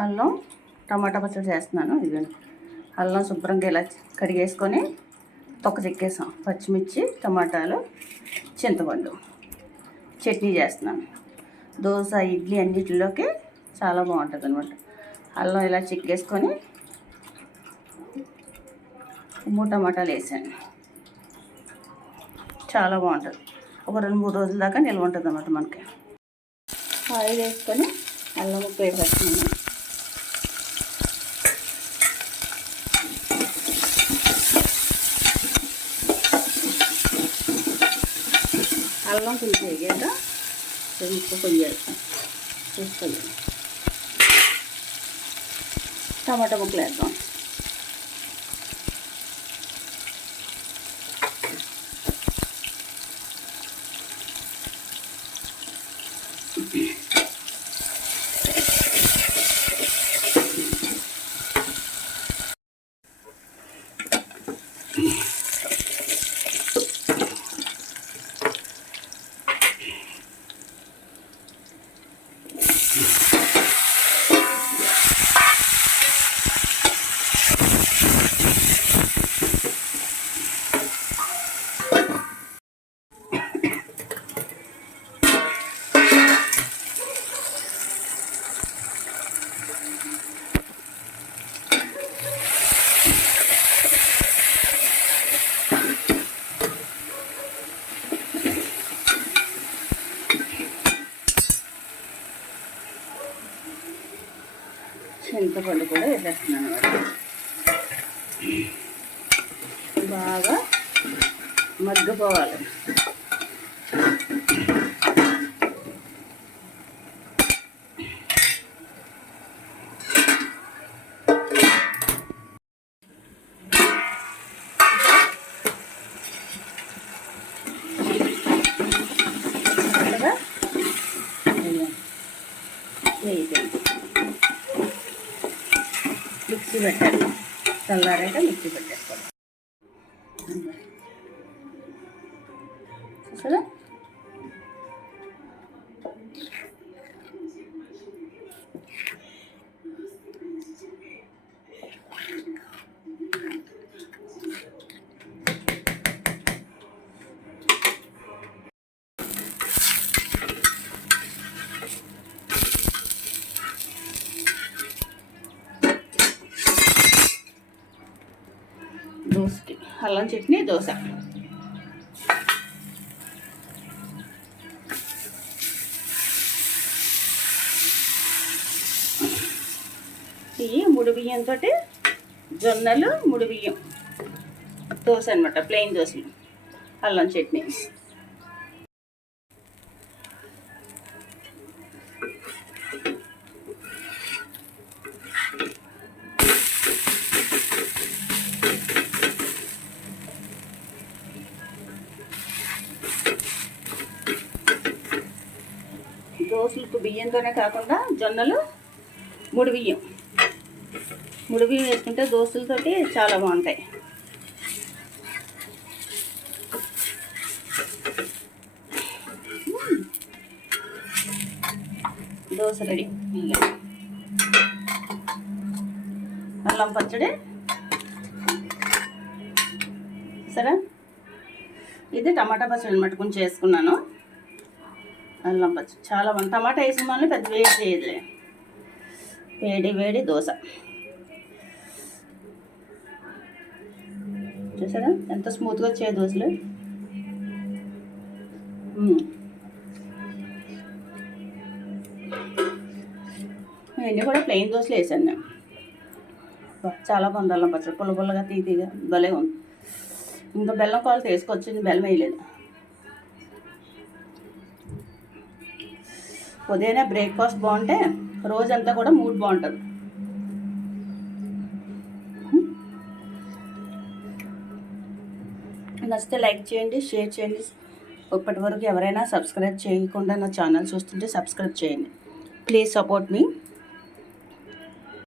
అల్లం టమాటా పచ్చడి చేస్తున్నాను. ఇదిగోండి అల్లం శుభ్రంగా ఇలా కడిగేసుకొని తొక్క చెక్కేసాం. పచ్చిమిర్చి, టమాటాలు, చింతపండు చట్నీ చేస్తున్నాను. దోశ, ఇడ్లీ అన్నిటిలోకి చాలా బాగుంటుంది అనమాట. అల్లం ఇలా చెక్కేసుకొని 3 టమాటాలు వేసాను. చాలా బాగుంటుంది. ఒక 2-3 రోజుల దాకా నిల్వ ఉంటుంది అన్నమాట. మనకి ఆయిల్ వేసుకొని అల్లం ముక్క వేసేస్తున్నాను. అల్లం కొంచెం వేగాక ముక్క కొయ్యాలి చూసుకోండి. టమాటా ముక్కలు వేద్దాం. చింతపండు కూడా వేసేస్తున్నాను. బాగా మగ్గిపోవాలి. మిక్సీ పెట్టాలి. చల్లారాక మిక్సీ పెట్టేసుకోవాలి. చూసారా? దోసకి అల్లం చట్నీ దోశ. ఇవి ముడి బియ్యంతో జొన్నలు ముడి బియ్యం దోశ అనమాట. ప్లెయిన్ దోశలు అల్లం చట్నీ. దోశలకు బియ్యంతోనే కాకుండా జొన్నలు ముడి బియ్యం వేసుకుంటే దోశలతోటి చాలా బాగుంటాయి. దోశ రెడీ. అల్లం పచ్చడి సరే. ఇది టమాటా పచ్చడి అనమాట. కొంచెం వేసుకున్నాను. అల్లం పచ్చడి చాలా బాగుంది. టమాటా వేసిన వల్ల పెద్ద వేడి చేయదులే. వేడి దోశ చూసారా ఎంత స్మూత్గా వచ్చాయి దోశలు. ఇవన్నీ కూడా ప్లెయిన్ దోశలు వేసాను నేను. చాలా బాగుంది. అల్లం పచ్చడి పుల్లగా తీగా భలే ఉంది. ఇంకా బెల్లం కావాలి తీసుకొచ్చింది, బెల్లం వేయలేదు. ఉదయనే బ్రేక్ఫాస్ట్ బాగుంటే రోజంతా కూడా మూడ్ బాగుంటుంది. నచ్చితే లైక్ చేయండి, షేర్ చేయండి. ఇప్పటి వరకు ఎవరైనా సబ్స్క్రైబ్ చేయకుండా నా ఛానల్ చూస్తుంటే సబ్స్క్రైబ్ చేయండి. Please support me.